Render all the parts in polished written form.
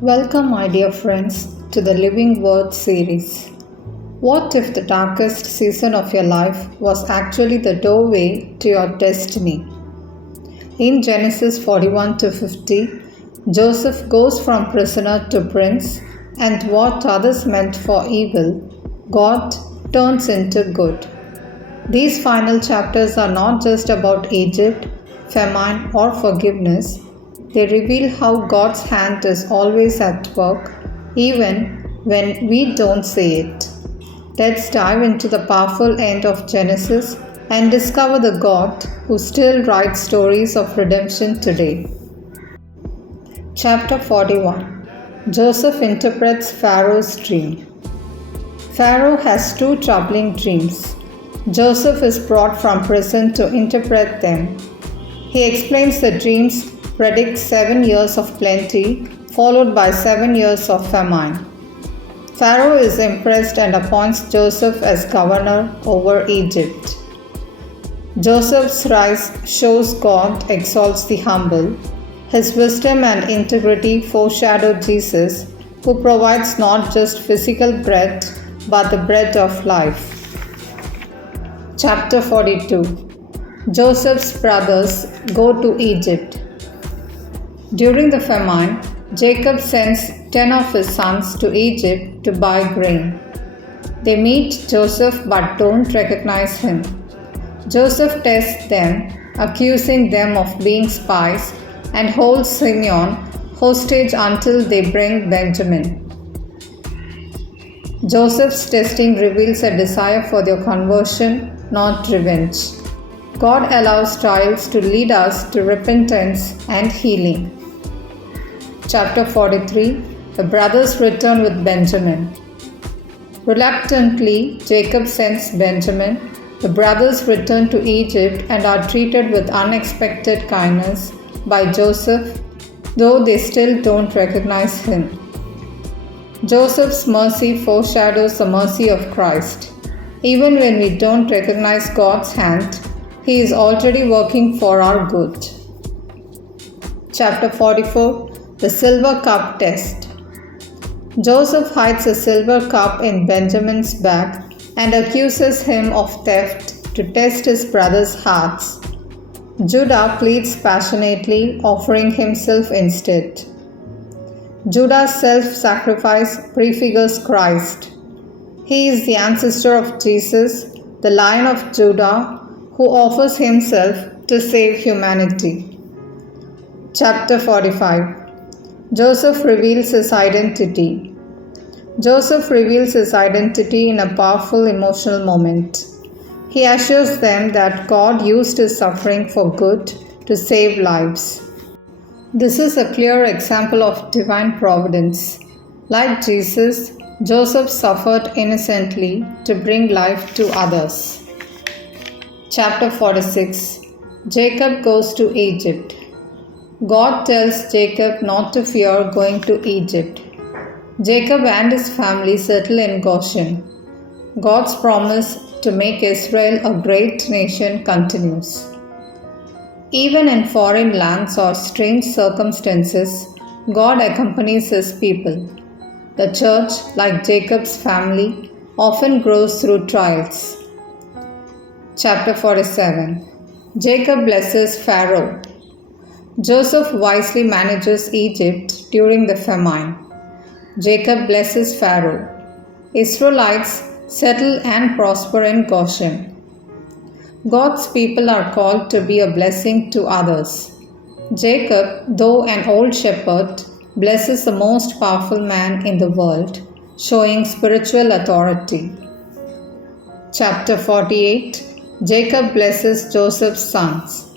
Welcome, my dear friends, to the Living Word series. What if the darkest season of your life was actually the doorway to your destiny? In Genesis 41 to 50, Joseph goes from prisoner to prince, and what others meant for evil, God turns into good. These final chapters are not just about Egypt, famine, or forgiveness. They reveal how God's hand is always at work, even when we don't see it. Let's dive into the powerful end of Genesis and discover the God who still writes stories of redemption today. Chapter 41. Joseph interprets Pharaoh's dream. Pharaoh has two troubling dreams. Joseph is brought from prison to interpret them. He explains the dreams, predicts 7 years of plenty, followed by 7 years of famine. Pharaoh is impressed and appoints Joseph as governor over Egypt. Joseph's rise shows God exalts the humble. His wisdom and integrity foreshadow Jesus, who provides not just physical bread, but the bread of life. Chapter 42. Joseph's brothers go to Egypt. During the famine, Jacob sends 10 of his sons to Egypt to buy grain. They meet Joseph but don't recognize him. Joseph tests them, accusing them of being spies, and holds Simeon hostage until they bring Benjamin. Joseph's testing reveals a desire for their conversion, not revenge. God allows trials to lead us to repentance and healing. Chapter 43. The brothers return with Benjamin. Reluctantly, Jacob sends Benjamin. The brothers return to Egypt and are treated with unexpected kindness by Joseph, though they still don't recognize him. Joseph's mercy foreshadows the mercy of Christ. Even when we don't recognize God's hand, He is already working for our good. Chapter 44. The Silver Cup Test. Joseph hides a silver cup in Benjamin's bag and accuses him of theft to test his brothers' hearts. Judah pleads passionately, offering himself instead. Judah's self-sacrifice prefigures Christ. He is the ancestor of Jesus, the Lion of Judah, who offers himself to save humanity. Chapter 45. Joseph reveals his identity. Joseph reveals his identity in a powerful emotional moment. He assures them that God used his suffering for good to save lives. This is a clear example of divine providence. Like Jesus, Joseph suffered innocently to bring life to others. Chapter 46. Jacob goes to Egypt. God tells Jacob not to fear going to Egypt. Jacob and his family settle in Goshen. God's promise to make Israel a great nation continues. Even in foreign lands or strange circumstances, God accompanies his people. The church, like Jacob's family, often grows through trials. Chapter 47. Jacob blesses Pharaoh. Joseph wisely manages Egypt during the famine. Jacob blesses Pharaoh. Israelites settle and prosper in Goshen. God's people are called to be a blessing to others. Jacob, though an old shepherd, blesses the most powerful man in the world, showing spiritual authority. Chapter 48. Jacob blesses Joseph's sons.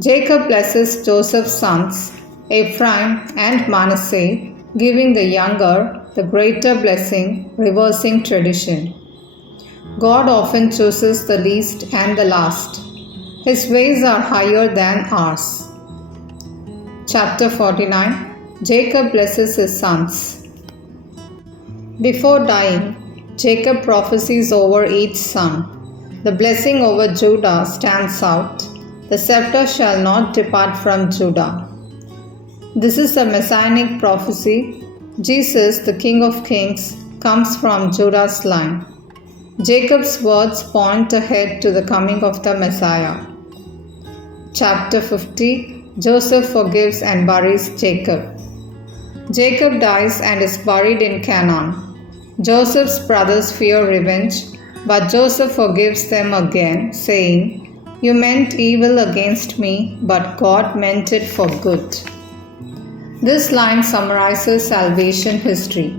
Jacob blesses Joseph's sons, Ephraim and Manasseh, giving the younger the greater blessing, reversing tradition. God often chooses the least and the last. His ways are higher than ours. Chapter 49. Jacob blesses his sons. Before dying, Jacob prophesies over each son. The blessing over Judah stands out. The scepter shall not depart from Judah. This is a messianic prophecy. Jesus, the King of Kings, comes from Judah's line. Jacob's words point ahead to the coming of the Messiah. Chapter 50. Joseph forgives and buries Jacob. Jacob dies and is buried in Canaan. Joseph's brothers fear revenge, but Joseph forgives them again, saying, "You meant evil against me, but God meant it for good." This line summarizes salvation history.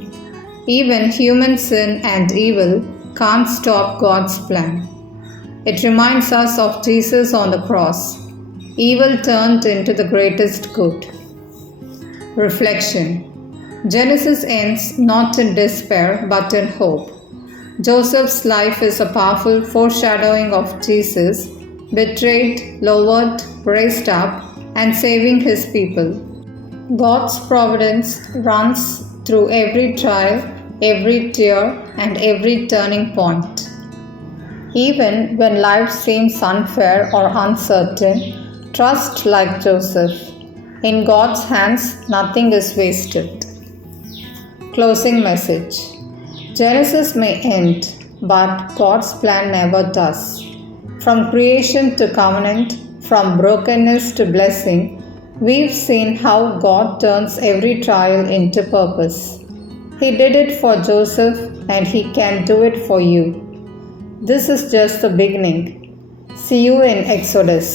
Even human sin and evil can't stop God's plan. It reminds us of Jesus on the cross. Evil turned into the greatest good. Reflection. Genesis ends not in despair but in hope. Joseph's life is a powerful foreshadowing of Jesus, betrayed, lowered, raised up, and saving his people. God's providence runs through every trial, every tear, and every turning point. Even when life seems unfair or uncertain, trust like Joseph. In God's hands, nothing is wasted. Closing message. Genesis may end, but God's plan never does. From creation to covenant, from brokenness to blessing, we've seen how God turns every trial into purpose. He did it for Joseph, and He can do it for you. This is just the beginning. See you in Exodus.